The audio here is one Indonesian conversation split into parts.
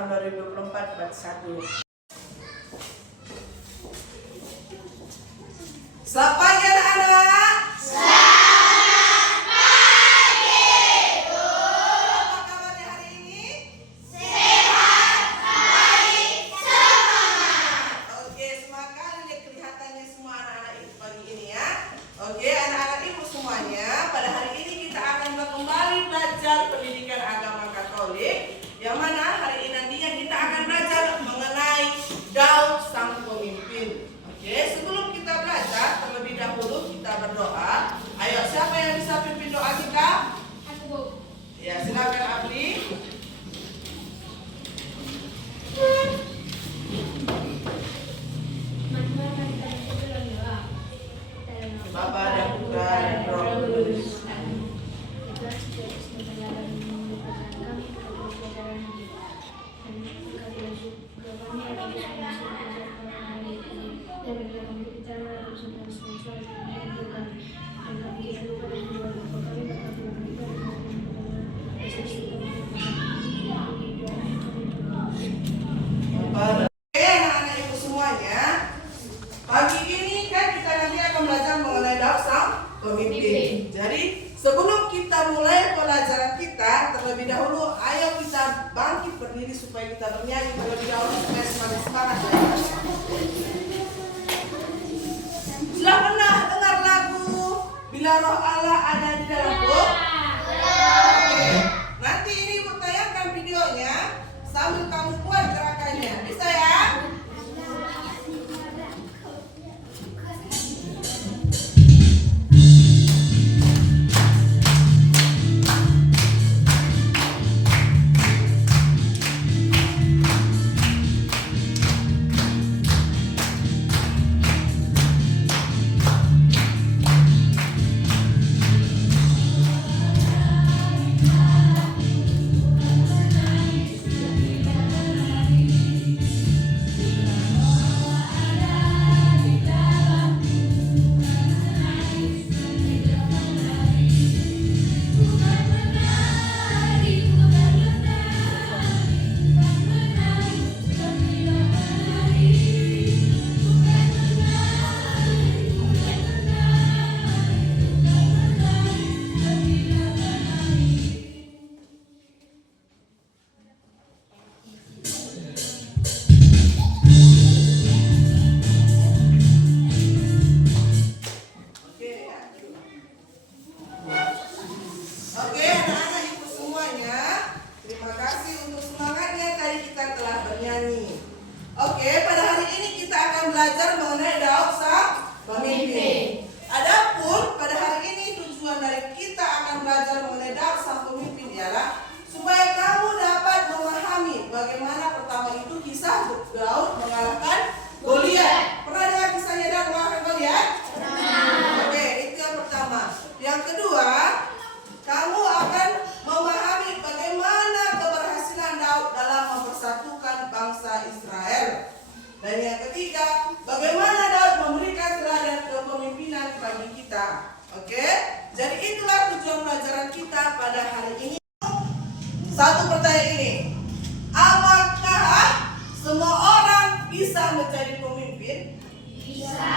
tahun 2024 bab 1. Selamat pagi anak-anak. Selamat pagi, Bu. Apa kabarnya hari ini? Sehat, baik, semangat. Oke, semangat kali kelihatannya semua anak-anak ibu pagi ini ya. Oke, anak-anak ibu semuanya, pada hari ini kita akan kembali belajar pendidikan agama Katolik, yang mana hari ini nantinya kita akan belajar mengenai Daud sang pemimpin. Oke, sebelum kita belajar, terlebih dahulu kita berdoa. Ayo, siapa yang bisa pimpin doa kita? Aku, Bu. Ya, silakan Abdi. Bapa dan Putra dan Roh Kudus. Oke, anak-anak ibu semuanya, pagi ini kan kita nanti akan belajar mengenai Daud sang pemimpin. Jadi sebelum kita mulai pelajaran kita, terlebih dahulu ayo kita bangkit berdiri supaya kita bernyanyi terlebih dahulu supaya semakin semangat. Sudah pernah dengar lagu Bila Roh Allah Ada di Dalamku? Oke, nanti ini ibu tayangkan videonya sambil kamu buat gerakannya. Bisa ya? Oke, anak-anak ibu semuanya, terima kasih untuk semangatnya tadi kita telah bernyanyi. Oke, pada hari ini kita akan belajar mengenai Daud sang pemimpin. Adapun pada hari ini tujuan dari kita akan belajar mengenai Daud sang pemimpin ialah supaya kamu dapat memahami bagaimana pertama itu kisah Daud mengalahkan Goliat. Pernah dengar kisahnya Daud mengalahkan Goliat? Oke, itu yang pertama. Yang kedua, kamu akan memahami bagaimana keberhasilan Daud dalam mempersatukan bangsa Israel. Dan yang ketiga, bagaimana Daud memberikan teladan kepemimpinan bagi kita. Oke? Jadi itulah tujuan pelajaran kita pada hari ini. Satu pertanyaan ini. Apakah semua orang bisa menjadi pemimpin? Bisa.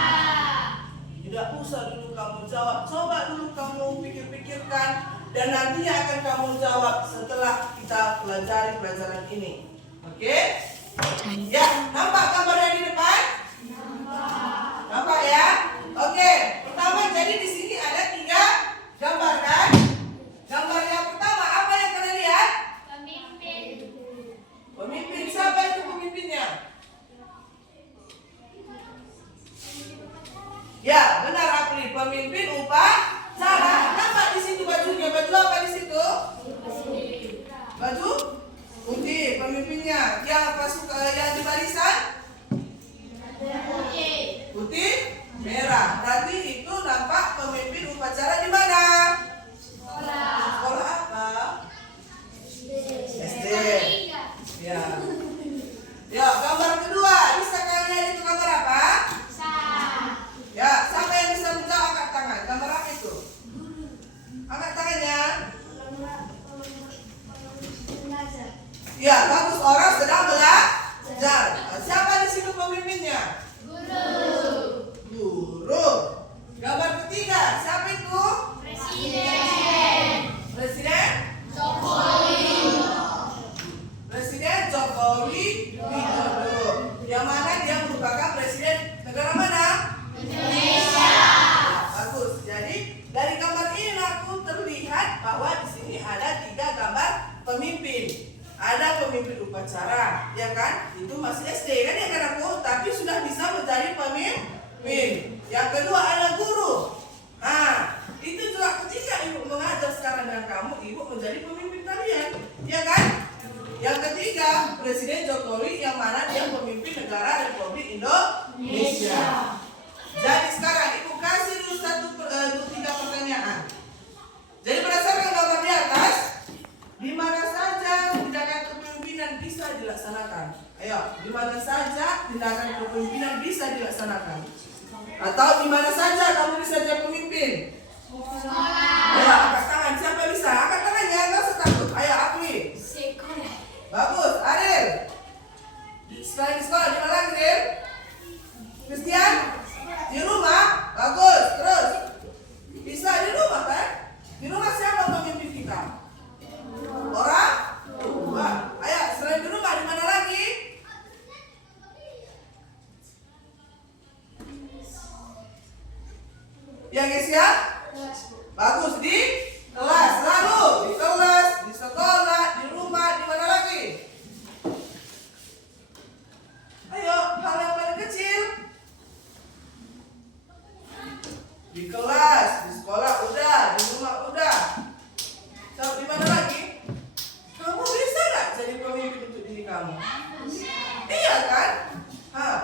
Tidak usah dulu kamu jawab. Coba dulu kamu pikir-pikirkan dan nantinya akan kamu jawab setelah kita pelajari pelajaran ini. Oke? Ya, nampak gambarnya di depan? Nampak ya? Oke, pertama jadi di sini ada 3 gambar kan? Gambar yang pertama apa yang kalian lihat? Pemimpin. Pemimpin, siapa itu pemimpinnya? Ya, benar April, pemimpin upacara. Nampak di situ bajunya, baju apa di situ? Baju putih, pemimpinnya. Yang masuk yang di barisan? Putih, merah. Berarti itu nampak pemimpin upacara di mana? Sekolah apa? SD. Ya. Ya, gambar kedua. Bisa kalian lihat itu gambar apa? Ya, siapa yang bisa menjawab angkat tangan? Gambar apa itu? Angkat tangannya. Ya, bagus. Orang sedang upacara, ya kan? Itu masih SD kan ya kan aku, tapi sudah bisa menjadi pemimpin. Yang kedua adalah guru. Nah, itu juga ketika ibu mengajar sekarang dengan kamu, ibu menjadi pemimpin kalian, ya kan? Yang ketiga, Presiden Jokowi yang mana dia pemimpin negara Republik Indonesia. Jadi sekarang ibu kasih dulu 3 pertanyaan. Jadi berdasarkan gambar di atas, di mana saja tindakan kepemimpinan bisa dilaksanakan? Ayo, di mana saja tindakan kepemimpinan bisa dilaksanakan? Atau di mana saja kamu bisa jadi pemimpin? Ayo, angkat tangan. Siapa bisa? Angkat tangannya, nggak usah takut. Ayo, akui. Bagus, Ariel. Selain di sekolah, di mana lagi, Ariel? Christian? Di rumah? Bagus, terus. Bisa di rumah, kan? Di rumah siapa pemimpin kita? Orang tua. Ayo, selain di rumah, di mana lagi? Ya guys ya? Bagus, di kelas. Lalu di kelas, di sekolah, di rumah, di mana lagi? Ayo, hal yang paling kecil. Di kelas, di sekolah udah, di rumah udah. So, di mana lagi? Kamu bisa nggak jadi pemimpin untuk diri kamu? Iya kan?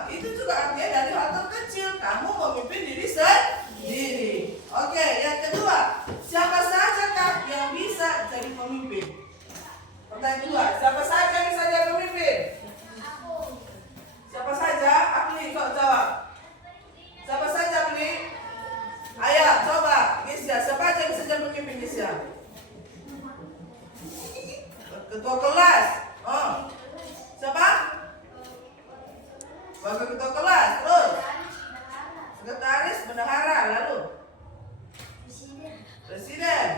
Itu juga artinya dari hal terkecil kamu memimpin diri sendiri. Oke, yang kedua, siapa saja kah yang bisa jadi pemimpin? Pertanyaan kedua, siapa saja bisa jadi pemimpin? Siapa saja? Akli, kau jawab. Siapa saja, Akli? Ayo, coba, Gisya. Siapa aja bisa jadi pemimpin, Gisya? Ketua kelas. Oh, siapa? Wakil ketua kelas. Terus, sekretaris, bendahara. Lalu, presiden.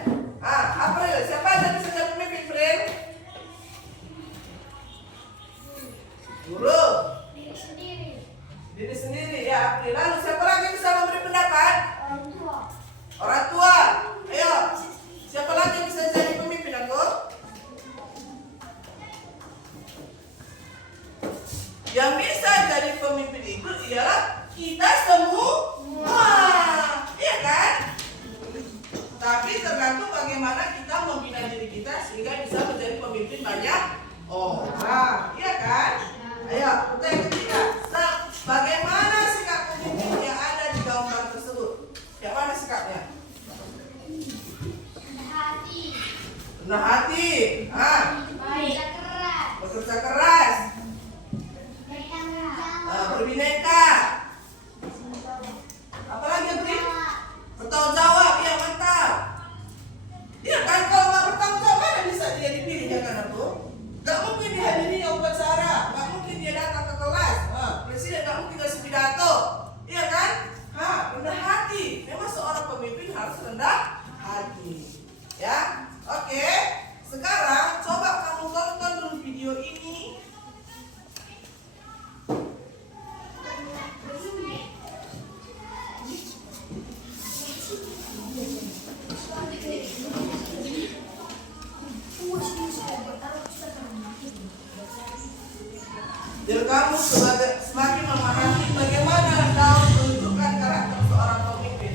April. Siapa aja bisa jadi pemimpin, April? Guru. Diri sendiri. Ya, April. Lalu, siapa lagi bisa memberi pendapat? Orang tua. Ayo, siapa lagi yang bisa jadi pemimpin aku? Yang bisa jadi pemimpin itu ialah kita semua. Iya kan? Tapi tergantung bagaimana kita membina diri kita sehingga bisa menjadi pemimpin banyak orang. Iya kan? Ayo, pertanyaan ketiga. Bagaimana sikap pemimpin yang ada di gambar tersebut? Yang mana sikapnya? Rendah hati. Bekerja keras. Berbineka. Apalagi yang penting? Bertanggung jawab. Ya, mantap. Iya kan, kalau nggak bertanggung jawab mana bisa dia dipilih, ya kan aku? Gak mungkin dihadiri upacara, gak mungkin dia datang ke kelas. Presiden gak mungkin kasih pidato. Iya kan? Rendah hati. Memang seorang pemimpin harus rendah hati. Ya, oke. Sekarang coba kamu tonton dulu video ini. Jadi kamu semakin memahami bagaimana Daud menunjukkan karakter seorang pemimpin.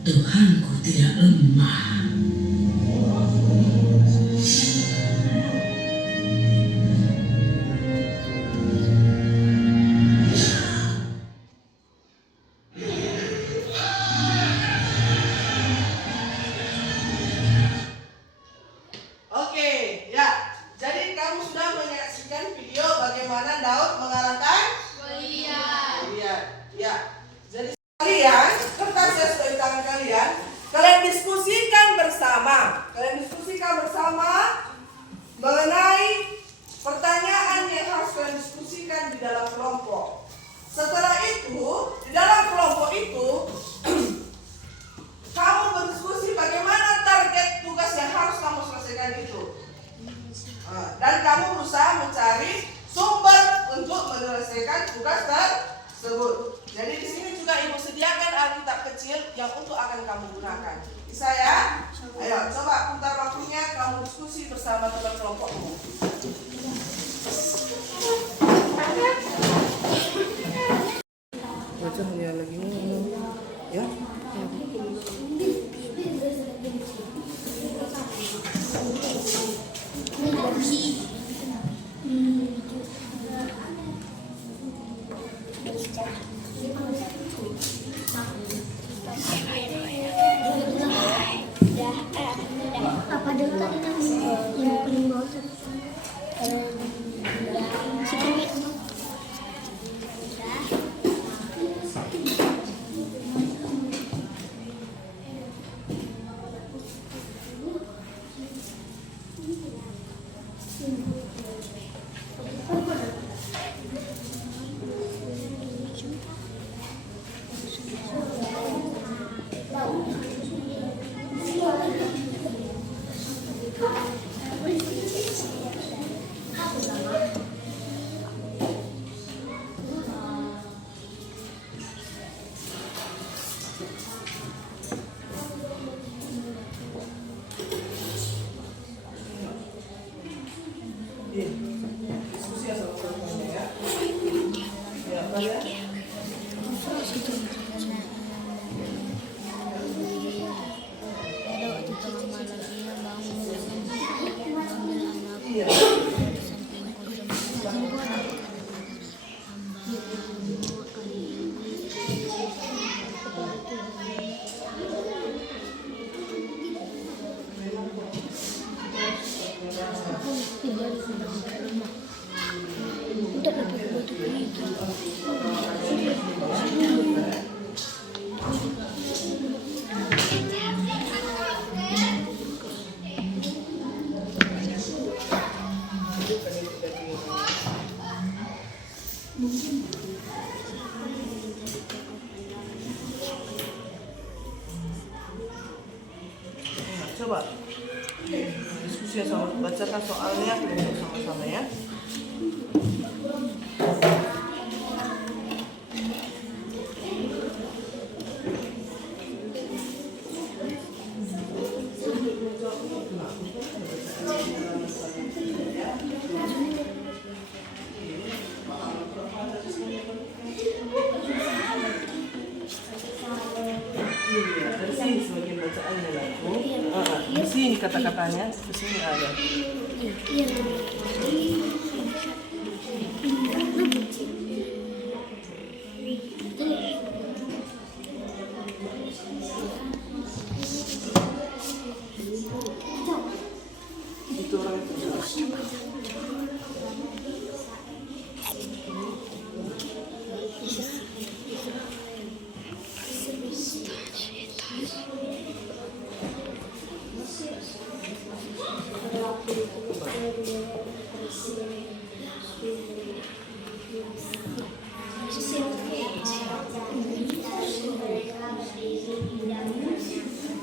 Tuhanku tidak lemah. Oke, ya. Jadi kamu sudah menyaksikan video bagaimana Daud mengalahkan Goliat. Goliat. Ya. Jadi kalian, kertasnya sudah di tangan kalian. Kalian diskusikan bersama. Mengenai pertanyaan yang harus kalian diskusikan di dalam kelompok. Setelah itu, di dalam kelompok itu kamu berdiskusi bagaimana target tugas yang harus kamu selesaikan itu. Dan kamu berusaha mencari sumber untuk menyelesaikan tugas tersebut. Jadi di sini juga ibu sediakan alkitab kecil yang untuk akan kamu gunakan. Bisa ya? Ayo coba putar waktunya, kamu diskusi bersama teman kelompokmu. Baca dia lagi ya. Apa dengar yang paling bawah tuh? Diskusi ya sama-sama ya. Ya, Pak ya. Iya. Coba diskusi sama, bacakan soalnya untuk sama-sama ya. Dari sini sebagian bacaannya laku. Di sini kata-katanya, di sini ada. Itu orang itu.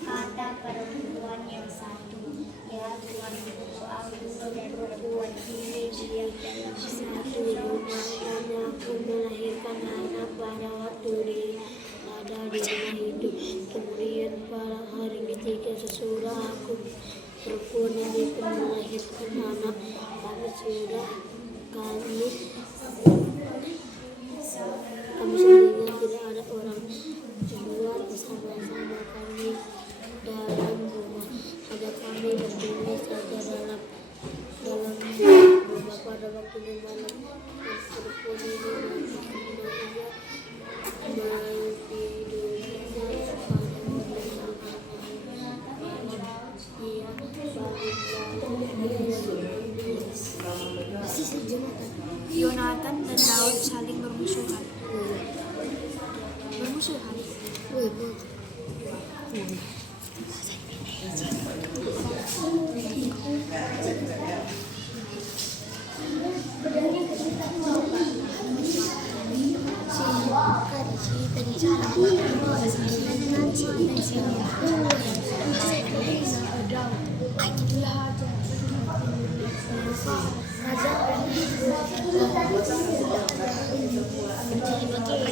Kata perempuan yang satu, ya Tuhanku, aku tidak berbuat ini diam dalam satu rumah karena aku melahirkan anak pada waktu dia ada di rumah itu. Kemudian pada hari ketiga sesudah aku berpulang itu melahirkan anak, kami sendiri tidak ada orang di luar bersama-sama kami Yonatan dan Daud saling bermusuhan.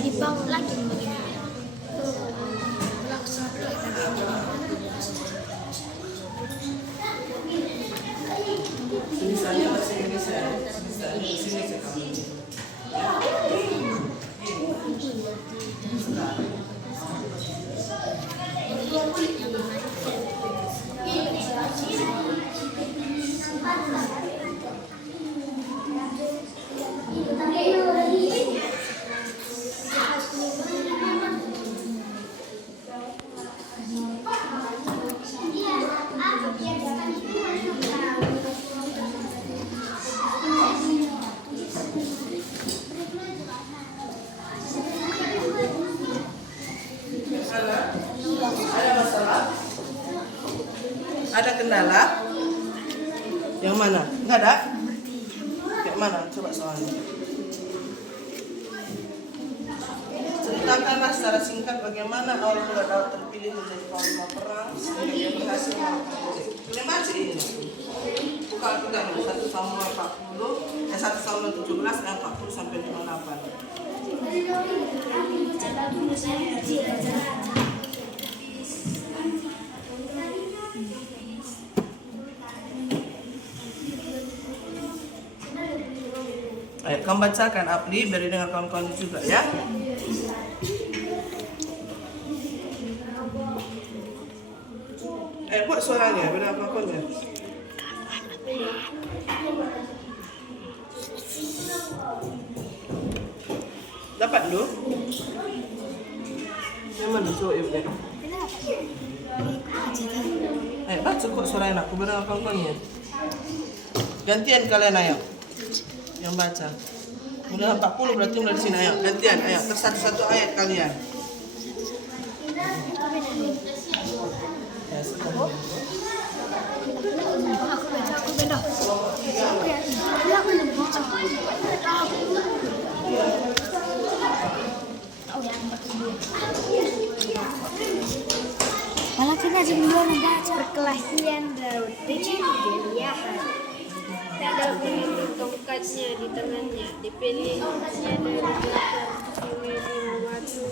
Dibangun lagi Tulisannya bahasa Indonesia. Sini kamu. Ada masalah? Ada kendala? Yang mana? Enggak ada? Kayak mana? Coba soalnya. Ceritakanlah secara singkat bagaimana awal mula Daud terpilih menjadi panglima perang sehingga dia berhasil melakukan objek. Boleh baca ini? Buka kita dulu 1 Samuel 40, 1 Samuel 17 ayat 40 sampai 58. Ayo kamu bacakan Apli, beri dengan kawan-kawan juga ya. Buat suaranya, beri dengan kawan-kawannya. Dapat dulu? Yang mana coba ibu ya? Baca kok suaranya aku, beri dengan kawan-kawannya. Gantian kalian ayo. Yang baca. Udah 40 berarti mulai di sini ayo. Gantian ayo. Satu-satu ayat kalian. Ya, sudah. Malah kita jembulan baca perkelahian Daud dengan Goliat. Ada pelindung tongkatnya di tangannya, dipilihnya dari belakang Imeji mematu.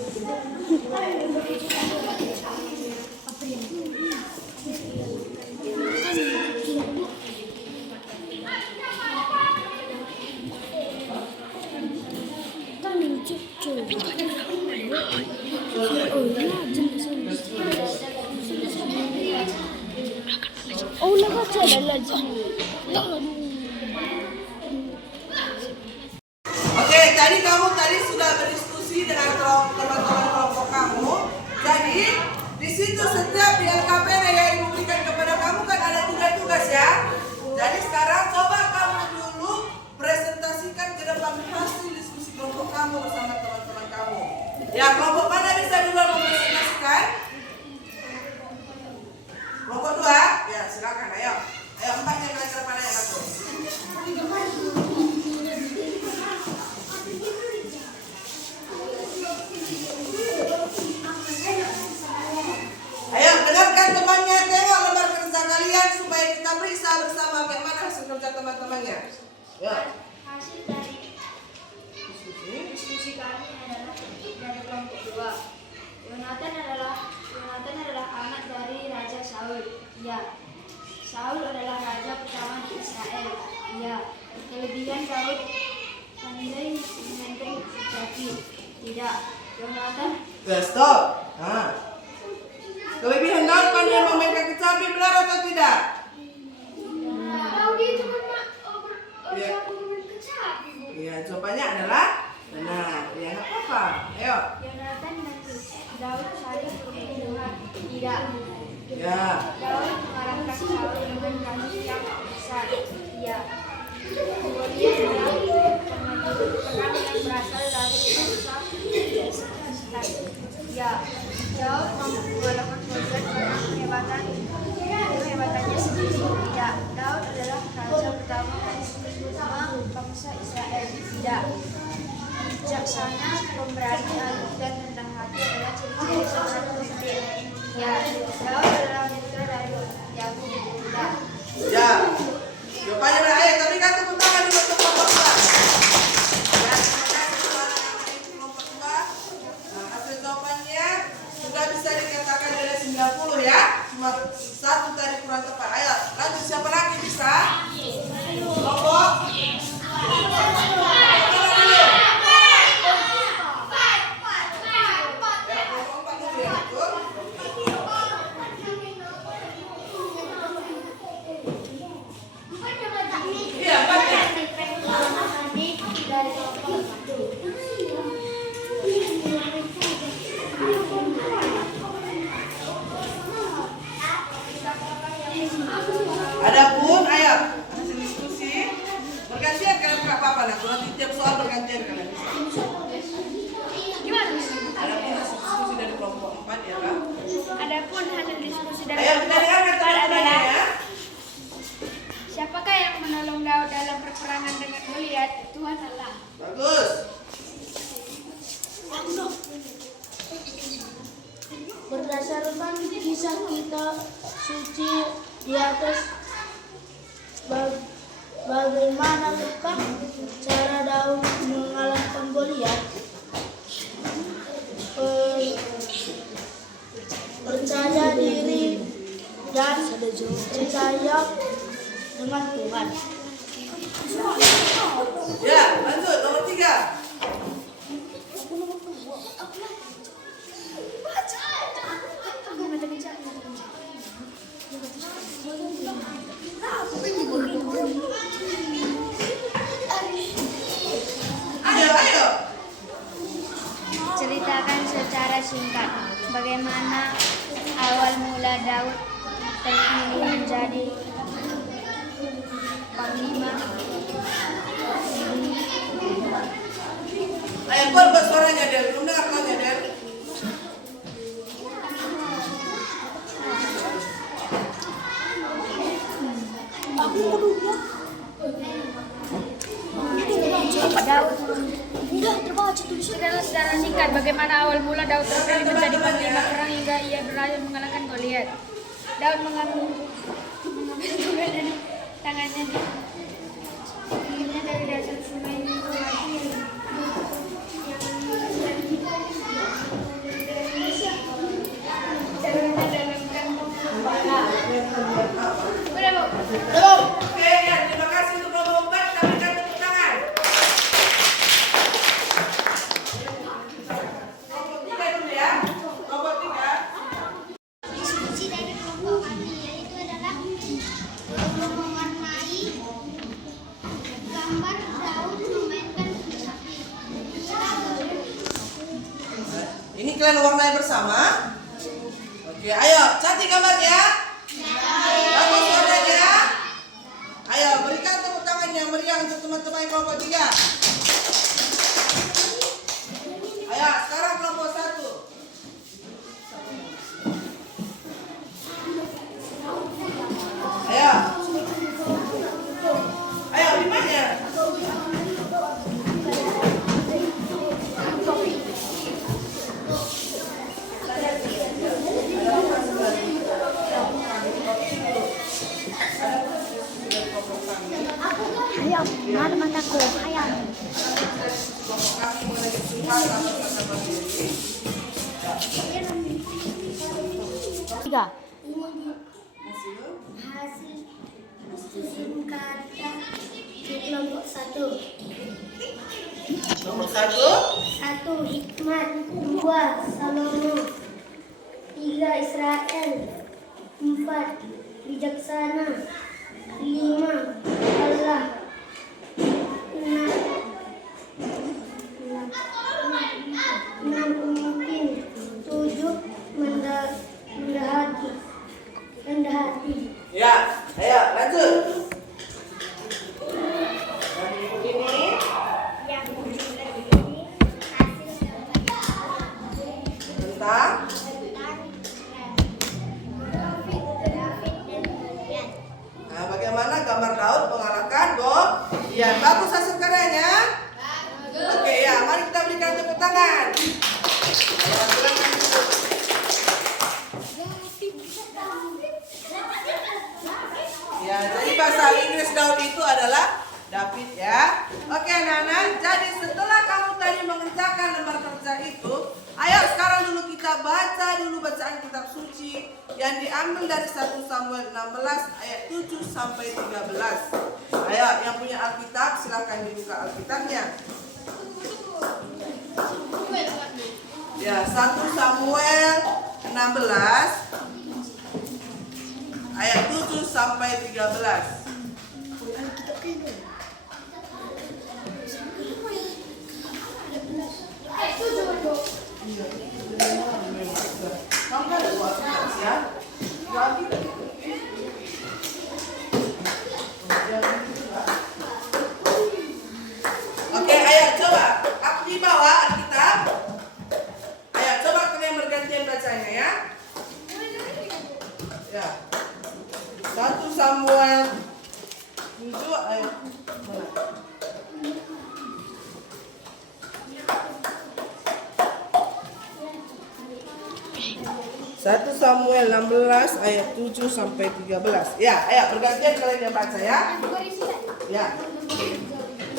Oh, lahat sa lalaki. Oke, tadi sudah berdiskusi dengan teman-teman kelompok kamu. Jadi di situ setiap di LKPD yang ibu berikan kepada kamu kan ada tugas-tugas ya. Jadi sekarang coba kamu dulu presentasikan ke depan hasil diskusi kelompok kamu bersama teman-teman kamu. Ya, kelompok mana bisa duluan mempresentasikan? Kelompok 2? Ya, silakan ayo. Ayo 4 yang ke depan ayo aku. Ayo dengarkan temannya, tengok lembar kerja kalian supaya kita periksa bersama bagaimana hasil kerja teman-temannya. Ya. Hasil dari diskusi kami adalah dari kelompok 2. Yonatan adalah anak dari Raja Saul. Ya. Saul adalah raja pertama di Israel. Ya. Kelebihan Daud pandai memainkan kaki. Tidak. Yonatan. Ya, stop. Nah. Kelebihan Daud pandai memainkan kecapi, benar atau tidak? Daud itu Iya. kecapi, Bu. Iya, jawabannya adalah benar. Ya, nggak apa-apa. Ayo. Yonatan 90 ya. Cuma satu tadi kurang tepat. Ayo, lanjut siapa lagi bisa? Kelompok. Adapun, ayo hasil diskusi bergantian kalian nggak apa-apa lah. Nanti tiap soal bergantian kalian. Adapun hasil diskusi dari kelompok 4 ya kan? Adapun hasil diskusi dari Ayo kita dengarkan teman-teman ya. siapakah yang menolong Daud dalam perperangan dengan Goliat? Tuhan Allah. Bagus. Berdasarkan kisah kita suci di atas, bagaimanakah cara Daud mengalahkan Goliat? Percaya diri dan percaya dengan Tuhan. Ya, lanjut nomor 3. Ayo. Ceritakan secara singkat bagaimana awal mula Daud terpilih menjadi panglima. Ayo buat suaranya Del. Belum dengar suaranya Del. Secara singkat bagaimana awal mula Daud terpilih menjadi panglima perang hingga ia berhasil mengalahkan Goliat. Daud mengambil kuda dari tangannya dari dasar sungai Udah, Bu. Oke, ya, terima kasih untuk kelompok 4. Kami akan tepuk tangan. Kelompok 3 dulu ya. Kelompok 3. Diskusi dari kelompok kami yaitu adalah mewarnai gambar Daud memainkan sapi. Ini kalian warnai bersama. Oke, ayo, cantik gambarnya. Bagus warnanya. Ayo, berikan tepuk tangan yang meriah untuk teman-teman kelompok 3. Ayo, sekarang kelompok 1. Ayo. Ayo, di mana? Hayam, mana mataku? Hayam. Kelompok kami mengenai kesempatan atas bersama diri. Tiga. Hasil Hasil singkatan di kelompok 1. nomor 1. 1. Hikmat. 2. Salomo. 3. Israel. 4. Bijaksana. 5. Allah. 6. Pemimpin. 7. Rendah hati. Ya, ayo lanjut. Dan buku ini Yang ini hasil tentang nah, bagaimana gambar Daud mengalahkan Goliat. Bagus hasil karyanya. Oke ya, mari kita berikan tepuk tangan. Ayo, silakan duduk. Ya, jadi bahasa Inggris Daud itu adalah David ya. Oke anak-anak, jadi setelah kamu tadi mengerjakan lembar kerja itu, ayo sekarang dulu kita baca dulu bacaan kitab suci yang diambil dari 1 Samuel 16 ayat 7 sampai 13. Ayo, yang punya Alkitab silakan dibuka Alkitabnya. Ya, 1 Samuel 16 ayat 7 sampai 13. Kamu kan ada buat ya? Oke, ayo coba. Aku di bawah Alkitab. Ayo coba kalian bergantian bacanya ya. Ya. 1 Samuel 7 ayat mana? 1 Samuel 16 ayat 7 sampai 13. Ya, ayo bergantian kalian yang baca ya. Ya.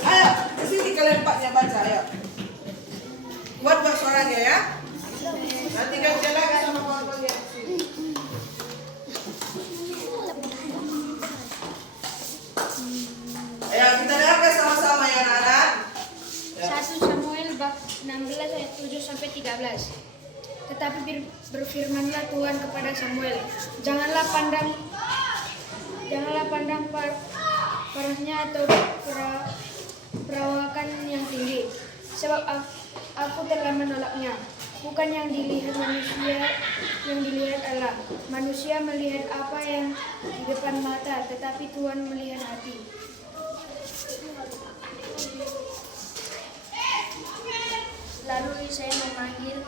Ayo, di sini kalian empatnya baca ya. Buat suaranya ya. Nanti gantian lagi sama kawan-kawan yang di sini. Ayo kita dengarkan sama-sama ya anak-anak. Ya. 1 Samuel bab 16 ayat 7 sampai 13. Tetapi berfirmanlah Tuhan kepada Samuel, janganlah pandang parasnya atau perawakan yang tinggi, sebab aku telah menolaknya. Bukan yang dilihat manusia, yang dilihat Allah. Manusia melihat apa yang di depan mata, tetapi Tuhan melihat hati. Lalu Isai memanggil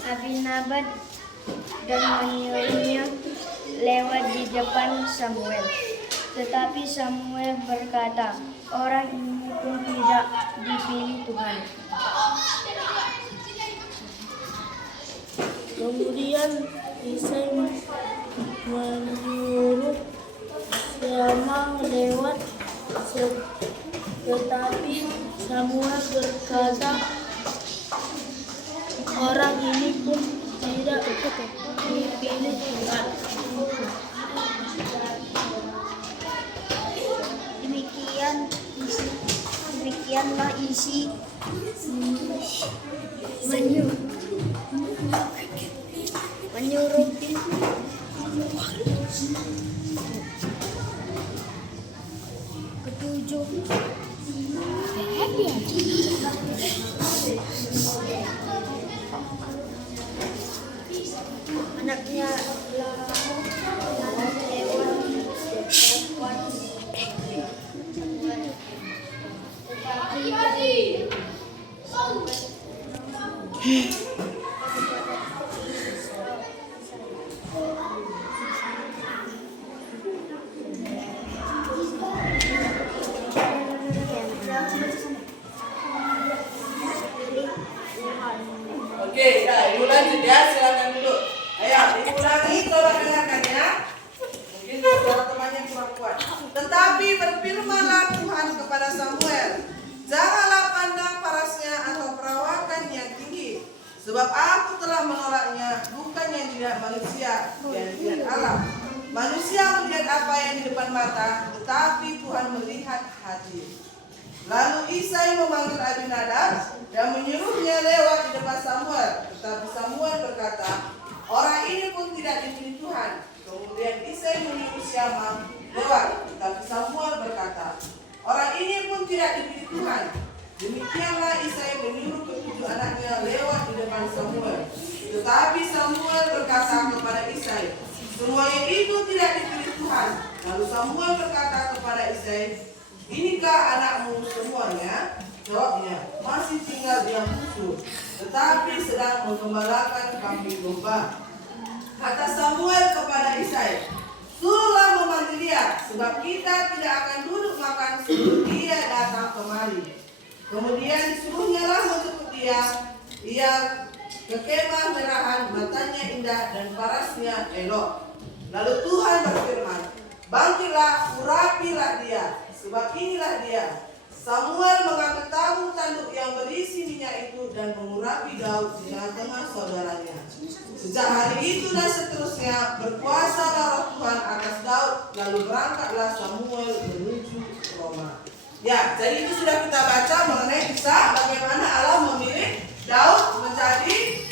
Abinadab dan menyuruhnya lewat di depan Samuel. Tetapi Samuel berkata, orang ini pun tidak dipilih Tuhan. Kemudian Isai menyuruh Sama lewat, tetapi Samuel berkata, orang ini pun tidak dipilih Tuhan. Demikianlah isi menyuruh ketujuh anaknya Oke, ya, ibu lanjut ya, silakan dulu. Ayo, ibu ulangi, coba dengarkan ya. Mungkin suara temannya kurang kuat. Tetapi berfirmanlah Tuhan kepada Samuel, janganlah pandang parasnya atau perawakan yang tinggi, sebab aku telah menolaknya. Bukan yang dilihat manusia, yang dilihat Allah. Manusia melihat apa yang di depan mata, tetapi Tuhan melihat hati. Lalu Isai memanggil Abinadab dan menyuruhnya lewat di depan Samuel. Tetapi Samuel berkata, orang ini pun tidak dipilih Tuhan. Kemudian Isai menyuruh Syama lewat. Tetapi Samuel berkata, orang ini pun tidak dipilih Tuhan. Demikianlah Isai menyuruh ketujuh anaknya lewat di depan Samuel. Tetapi Samuel berkata kepada Isai, semuanya itu tidak dipilih Tuhan. Lalu Samuel berkata kepada Isai, inikah anakmu semuanya? Jawabnya, masih tinggal di musuh, tetapi sedang menggembalakan kambing domba. Kata Samuel kepada Isai, suruhlah memanggil dia, sebab kita tidak akan duduk makan sebelum dia datang kemari. Kemudian disuruhnya lah menjemput dia. Ia ke kemah merahan, matanya indah dan parasnya elok. Lalu Tuhan berfirman, bangkitlah, urapilah dia, sebab inilah dia. Samuel mengambil tabung tanduk yang berisi minyak itu dan mengurapi Daud di tengah saudaranya. Sejak hari itu dan seterusnya berkuasalah Roh Tuhan atas Daud, lalu berangkatlah Samuel menuju Roma. Ya, jadi itu sudah kita baca mengenai kisah bagaimana Allah memilih Daud menjadi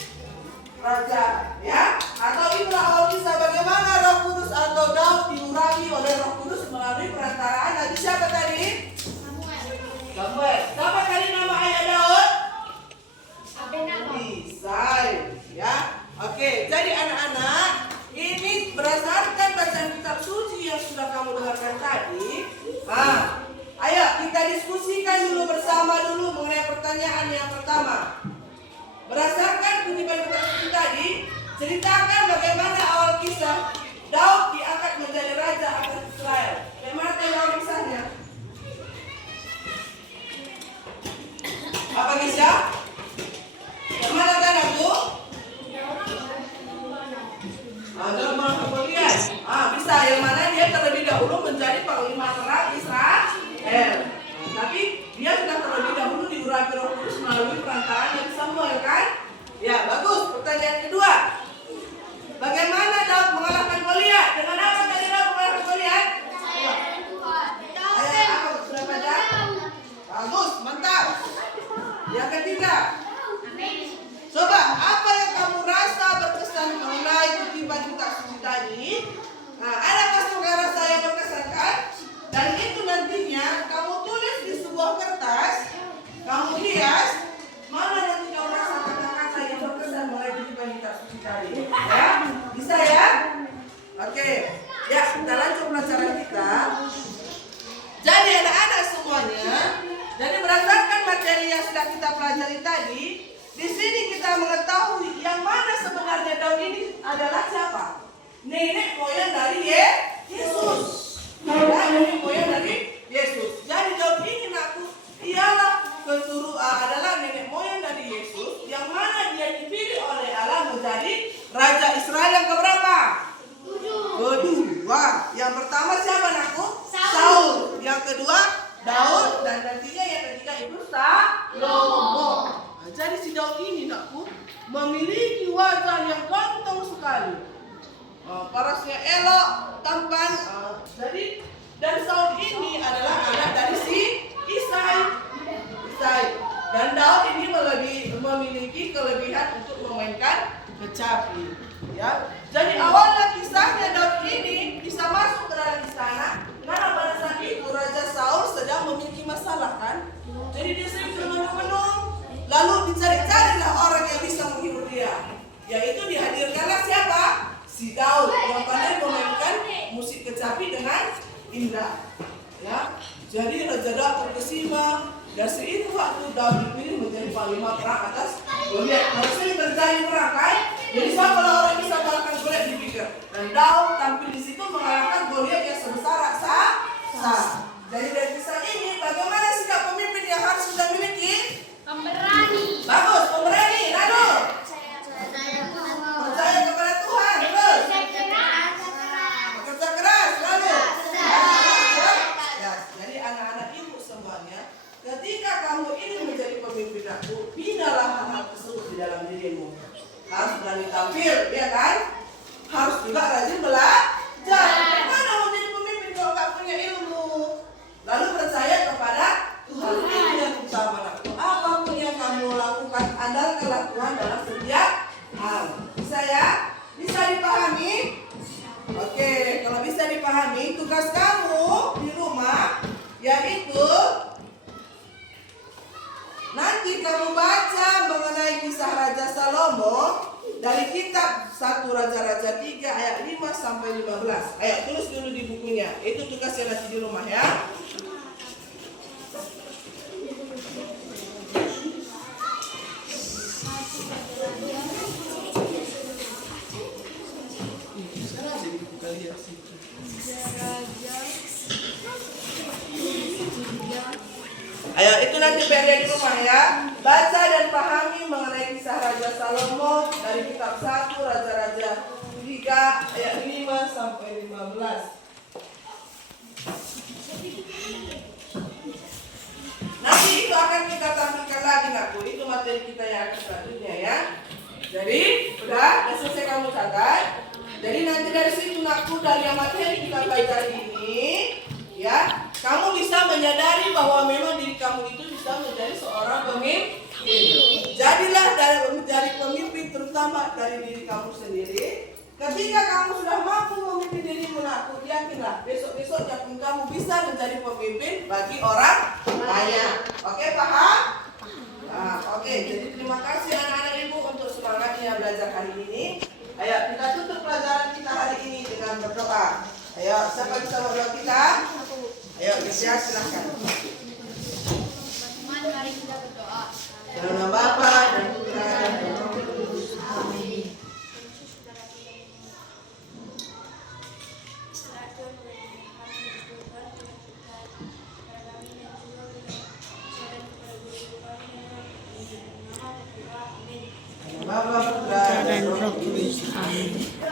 raja, ya. Atau inilah awal kisah bagaimana Roh Kudus atau Daud diurapi oleh Roh Kudus melalui perantaraan Nabi siapa tadi? Samuel. Siapa kali nama ayah Daud? Isai, ya. Oke, jadi anak-anak, ini berdasarkan bacaan kitab suci yang sudah kamu dengarkan tadi. Ayo kita diskusikan dulu bersama dulu mengenai pertanyaan yang pertama. Berdasarkan kutipan kitab suci tadi, ceritakan bagaimana awal kisah Daud diangkat menjadi raja atas Israel. Bagaimana tema kisahnya? Apa kisah? Yang mana kan aku? Ada mana kalian? Bisa. Yang mana dia terlebih dahulu menjadi panglima perang Israel. Tapi dia sudah terlebih dahulu diurapi Roh Kudus melalui perantaraan Nabi Samuel, kan? Ya, bagus. Pertanyaan kedua. Bagaimana Daud mengalahkan Goliat? Dengan apa tadi Daud mengalahkan Goliat? Ayat apa? Sudah baca? Bagus, mantap. Yang ketiga. Coba, apa yang kamu rasa berkesan mengenai kutipan kitab suci tadi? Adakah saudara saya berkesan, kan? Dan itu nantinya kamu tulis di sebuah kertas, kamu hias, mana nanti kamu rasa kata-kata yang berkesan mengenai kutipan kitab suci tadi. Ya, bisa ya? Oke, ya kita lanjut pelajaran kita. Jadi anak-anak semuanya, jadi berdasarkan materi yang sudah kita pelajari tadi, di sini kita mengetahui yang mana sebenarnya Daud ini adalah siapa? Nenek moyang dari Yesus. Ya, nenek moyang dari Yesus. Jadi Daud ini ialah adalah nenek moyang dari Yesus, yang mana dia dipilih oleh Allah menjadi raja Israel yang keberapa? Kedua. Yang pertama siapa nakku? Saul. Yang kedua Daud, dan nantinya yang ketiga itu Salomo. Jadi si Daud ini nakku memiliki wajah yang ganteng sekali, parasnya elok, tampan. Jadi dan Saul ini adalah anak dari si Isai. Dan Daud ini memiliki kelebihan untuk memainkan kecapi. Ya, jadi awalnya kisahnya Daud ini bisa masuk ke dalam istana karena pada saat itu Raja Saul sedang memiliki masalah, kan? Jadi dia sering menunggu-menung. Lalu dicari-carilah orang yang bisa menghibur dia. Yaitu dihadirkanlah siapa? Si Daud yang pandai memainkan musik kecapi dengan indah. Ya, jadi Raja Daud terkesima. Dan seiring waktu Daud dipilih menjadi panglima perang atas Goliat. Kalau sering terjadi perang, kan? Jadi siapa orang yang bisa mengalahkan Goliat dipikir. Dan Daud tampil di situ mengalahkan Goliat yang sebesar raksasa. Jadi dari kisah ini, bagaimana sikap pemimpin yang harus kita miliki? Pemberani. Bagus, pemberani. Lalu percaya kepada Tuhan. Terus bekerja keras. Lalu ya, jadi anak-anak ibu semuanya, ketika kamu ingin menjadi pemimpin aku, binalah hal-hal tersebut di dalam dirimu. Harus berani tampil, ya kan? Harus juga rajin belajar. Bagaimana mau jadi pemimpin kalau nggak punya ilmu? Lalu percaya kepada Tuhan. Itu yang utama. Apapun yang kamu lakukan, andalkanlah Tuhan dalam setiap hal. Bisa ya? Bisa dipahami? Oke, kalau bisa dipahami, tugas kamu di rumah yaitu nanti kamu baca mengenai kisah Raja Salomo dari kitab 1 Raja-Raja 3 ayat 5 sampai 15. Ayo tulis dulu di bukunya. Itu tugasnya nanti di rumah, ya. Ayo itu nanti PR di rumah, ya. Baca dan pahami mengenai kisah Raja Salomo dari kitab 1 Raja-Raja 3 ayat 5 sampai 15. Jadi udah selesai kamu catat. Jadi nanti dari situ nakku dari yang materi kita pelajari ini, ya, kamu bisa menyadari bahwa memang diri kamu itu bisa menjadi seorang pemimpin. Jadilah menjadi pemimpin terutama dari diri kamu sendiri. Ketika kamu sudah mampu memimpin dirimu, nakku, yakinlah besok-besoknya pun kamu bisa menjadi pemimpin bagi orang banyak. Oke, paham? Nah, oke, jadi terima kasih anak-anak ibu untuk semangatnya belajar hari ini. Ayo kita tutup pelajaran kita hari ini dengan berdoa. Ayo, siapa bisa berdoa kita? Ayo, Gesya, silahkan. Teman, mari kita berdoa. Dalam nama Bapa dan Putra dan Roh Kudus. Amin. Bapa, Putra dan Roh Kudus. Amin.